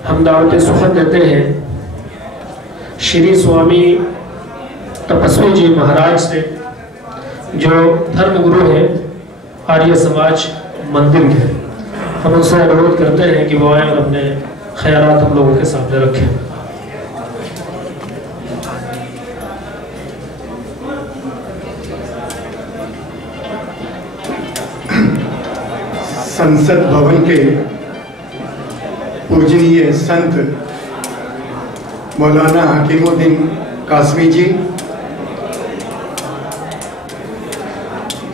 हम दावत सुखत देते हैं श्री स्वामी तपस्वी जी महाराज से, जो धर्मगुरु हैं आर्य समाज मंदिर के। हम उनसे अनुरोध करते हैं कि वो आए और अपने ख्यालात हम लोगों के सामने रखें। संसद भवन के पूजनीय संत मौलाना हकीमुद्दीन कासमी जी,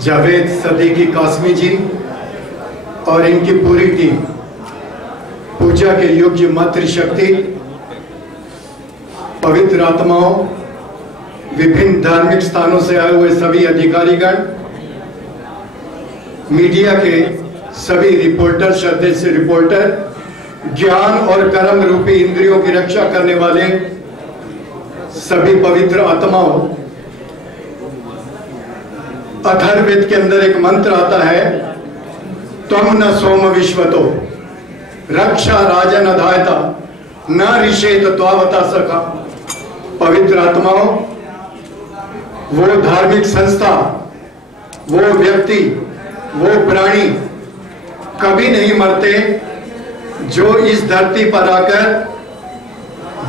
जावेद सदीकी कासमी जी और इनकी पूरी टीम, पूजा के योग्य मातृशक्ति, पवित्र आत्माओं, विभिन्न धार्मिक स्थानों से आए हुए सभी अधिकारीगण, मीडिया के सभी रिपोर्टर, श्रद्धेय से रिपोर्टर, ज्ञान और कर्म रूपी इंद्रियों की रक्षा करने वाले सभी पवित्र आत्माओं। अथर्ववेद के अंदर एक मंत्र आता है, त्वं न सोम विश्वतो रक्षा राजन अधायता न ऋषेत त्वावता सखा। पवित्र आत्माओं, वो धार्मिक संस्था, वो व्यक्ति, वो प्राणी कभी नहीं मरते जो इस धरती पर आकर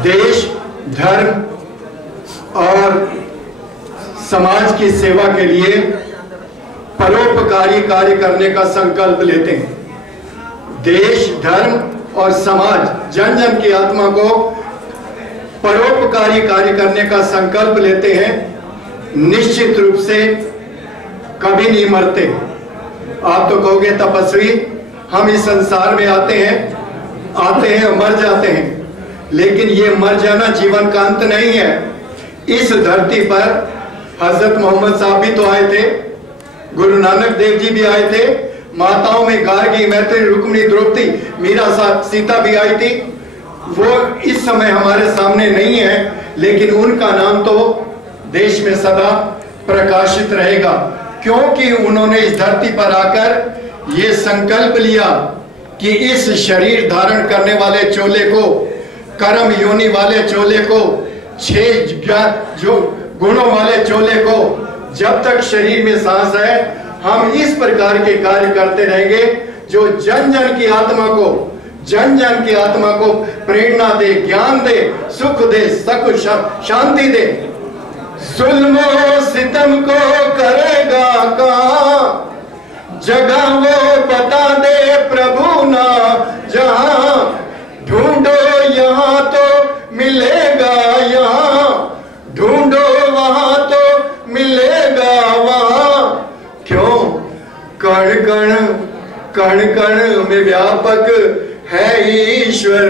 देश, धर्म और समाज की सेवा के लिए परोपकारी कार्य करने का संकल्प लेते हैं। देश, धर्म और समाज, जन जन की आत्मा को परोपकारी कार्य करने का संकल्प लेते हैं, निश्चित रूप से कभी नहीं मरते। आप तो कहोगे तपस्वी, हम इस संसार में आते हैं और मर जाते हैं, लेकिन ये मर जाना जीवन का अंत नहीं है। इस धरती पर हजरत मोहम्मद साहब भी तो आए थे, गुरु नानक देव जी भी आए थे, माताओं में गार्गी, मैत्री, रुक्मिणी, द्रौपदी, मीरा, सीता भी आई थी। वो इस समय हमारे सामने नहीं है, लेकिन उनका नाम तो देश में सदा प्रकाशित रहेगा, क्योंकि उन्होंने इस धरती पर आकर ये संकल्प लिया कि इस शरीर धारण करने वाले चोले को, कर्म योनि वाले चोले को, 6 जो गुणों वाले चोले को, जब तक शरीर में सांस है हम इस प्रकार के कार्य करते रहेंगे जो जन जन की आत्मा को, जन जन की आत्मा को प्रेरणा दे, ज्ञान दे, सुख दे, शांति दे। जुल्म सितम को करेगा कहां, जगह वो बता दे प्रभु ना जहां, ढूंढो यहाँ तो मिलेगा यहाँ, ढूंढो वहां तो मिलेगा वहां। क्यों? कण कण कण कण में व्यापक है ईश्वर,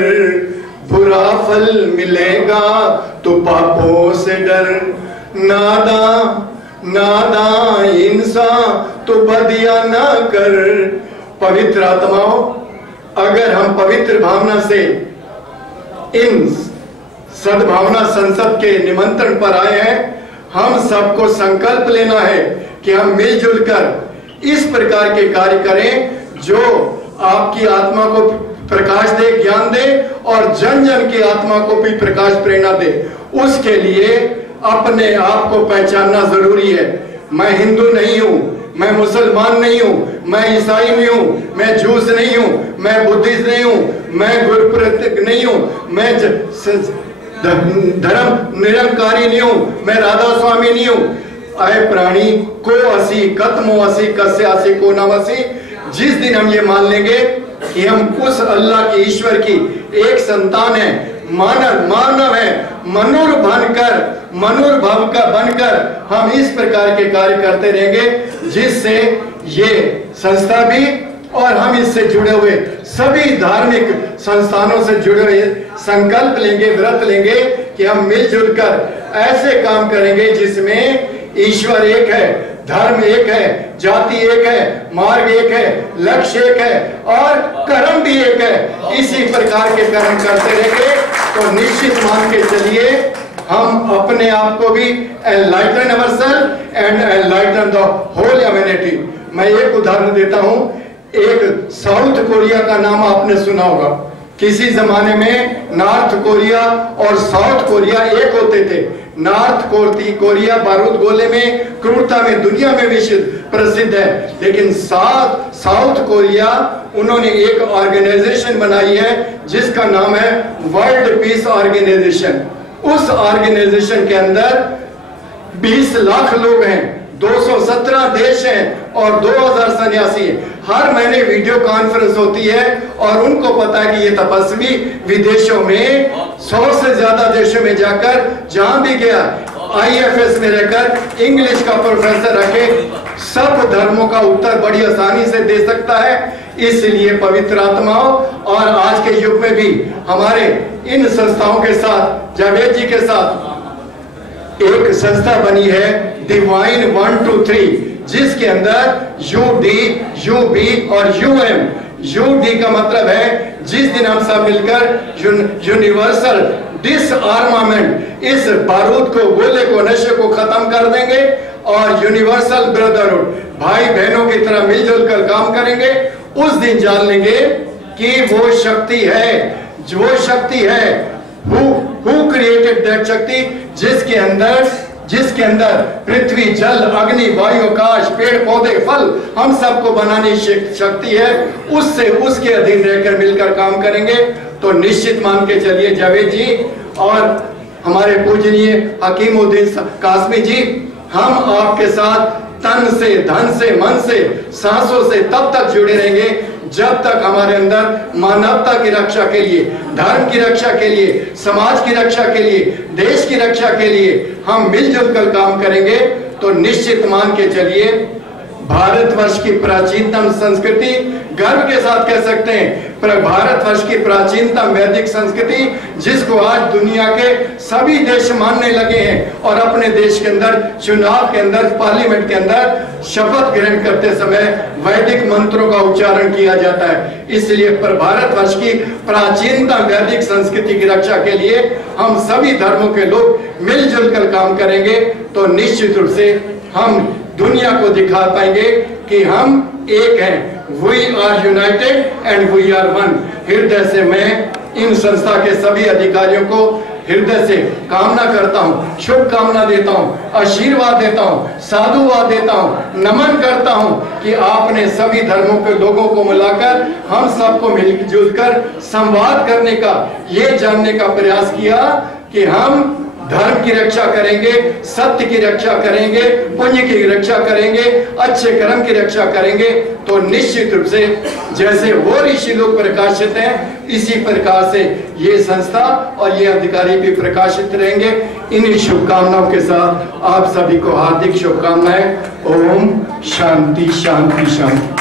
बुरा फल मिलेगा तो पापों से डर, नादा नादा इंसान तो बदिया ना कर। पवित्र आत्माओं, अगर हम पवित्र भावना से इन सद्भावना संसद के निमंत्रण पर आए हैं, हम सबको संकल्प लेना है कि हम मिलजुल कर इस प्रकार के कार्य करें जो आपकी आत्मा को प्रकाश दे, ज्ञान दे और जन जन की आत्मा को भी प्रकाश प्रेरणा दे। उसके लिए अपने आप को पहचानना जरूरी है। मैं हिंदू नहीं हूं, मैं मुसलमान नहीं हूं, मैं ईसाई नहीं हूं, मैं जूस नहीं हूं, मैं बुद्धिस्ट नहीं हूं, मैं गुरप्रतिक नहीं हूं, मैं धर्म निरंकारी नहीं हूं, मैं राधा स्वामी नहीं हूं। आए प्राणी को असी कतमो असी कस्य असी को नमसी। जिस दिन हम ये मान लेंगे कि हम उस अल्लाह की, ईश्वर की एक संतान है, मानव है, मनुर्भव का बनकर हम इस प्रकार के कार्य करते रहेंगे, जिससे ये संस्था भी और हम इससे जुड़े हुए सभी धार्मिक संस्थानों से जुड़े हुए संकल्प लेंगे, व्रत लेंगे कि हम मिलजुल कर ऐसे काम करेंगे जिसमें ईश्वर एक है, धर्म एक है, जाति एक है, मार्ग एक है, लक्ष्य एक है और कर्म भी एक है। इसी प्रकार के कर्म करते रहेंगे तो निश्चित मान के चलिए हम अपने आप को भी enlighten ourselves and enlighten the whole humanity. मैं एक उदाहरण देता हूं। एक साउथ कोरिया का नाम आपने सुना होगा, किसी जमाने में नॉर्थ कोरिया और साउथ कोरिया एक होते थे। नॉर्थ कोरिया बारूद गोले में, क्रूरता में दुनिया में विश्व प्रसिद्ध है, लेकिन साउथ कोरिया उन्होंने एक ऑर्गेनाइजेशन बनाई है जिसका नाम है वर्ल्ड पीस ऑर्गेनाइजेशन। उस ऑर्गेनाइजेशन के अंदर 20 लाख लोग हैं, 217 देश हैं और 2000 सन्यासी हैं। हर महीने वीडियो कॉन्फ्रेंस होती है और उनको पता है कि ये तपस्वी विदेशों में 100 से ज्यादा देशों में जाकर जहां भी गया IFS में रहकर इंग्लिश का प्रोफेसर रखे सब धर्मों का उत्तर बड़ी आसानी से दे सकता है। इसलिए पवित्र आत्माओं और आज के युग में भी हमारे इन संस्थाओं के साथ, जावेद जी के साथ एक संस्था बनी है डिवाइन 1 2 3, जिसके अंदर UD, UB और UM। UD का मतलब है जिस दिन हम सब मिलकर यूनिवर्सल डिसआर्मामेंट, इस बारूद को, गोले को, नशे को खत्म कर देंगे और यूनिवर्सल ब्रदरहुड, भाई बहनों की तरह मिलजुल कर काम करेंगे। उस दिन जान लेंगे कि वो शक्ति है, जो शक्ति है who created that शक्ति, जिसके अंदर पृथ्वी, जल, अग्नि, वायु, आकाश, पेड़ पौधे, फल, हम सबको बनाने की शक्ति है। उससे, उसके अधीन रहकर मिलकर काम करेंगे तो निश्चित मान के चलिए जावेद जी और हमारे पूजनीय हकीमुद्दीन कासमी जी, हम आपके साथ तन से, धन से, मन से, सांसों से तब तक जुड़े रहेंगे जब तक हमारे अंदर मानवता की रक्षा के लिए, धर्म की रक्षा के लिए, समाज की रक्षा के लिए, देश की रक्षा के लिए हम मिलजुल कर काम करेंगे तो निश्चित मान के चलिए भारतवर्ष की प्राचीनतम संस्कृति, गर्व के साथ कह सकते हैं भारतवर्ष की प्राचीनतम वैदिक संस्कृति, जिसको आज दुनिया के सभी देश मानने लगे हैं और अपने देश के अंदर चुनाव के अंदर, पार्लियामेंट के अंदर शपथ ग्रहण करते समय वैदिक मंत्रों का उच्चारण किया जाता है। इसलिए भारतवर्ष की प्राचीनतम वैदिक संस्कृति की रक्षा के लिए हम सभी धर्मों के लोग मिलजुल कर काम करेंगे तो निश्चित रूप से हम दुनिया को दिखा पाएंगे कि हम एक हैं। We are united and we are one। हृदय से मैं इन संस्था के सभी अधिकारियों को हृदय से कामना करता हूँ, शुभकामना देता हूँ, आशीर्वाद देता हूँ, साधुवाद देता हूँ, नमन करता हूँ कि आपने सभी धर्मों के लोगों को मिलाकर हम सबको मिलजुल कर संवाद करने का, ये जानने का प्रयास किया कि हम धर्म की रक्षा करेंगे, सत्य की रक्षा करेंगे, पुण्य की रक्षा करेंगे, अच्छे कर्म की रक्षा करेंगे तो निश्चित रूप से जैसे वो ऋषि लोग प्रकाशित हैं इसी प्रकार से ये संस्था और ये अधिकारी भी प्रकाशित रहेंगे। इन्हीं शुभकामनाओं के साथ आप सभी को हार्दिक शुभकामनाएं। ओम शांति शांति शांति।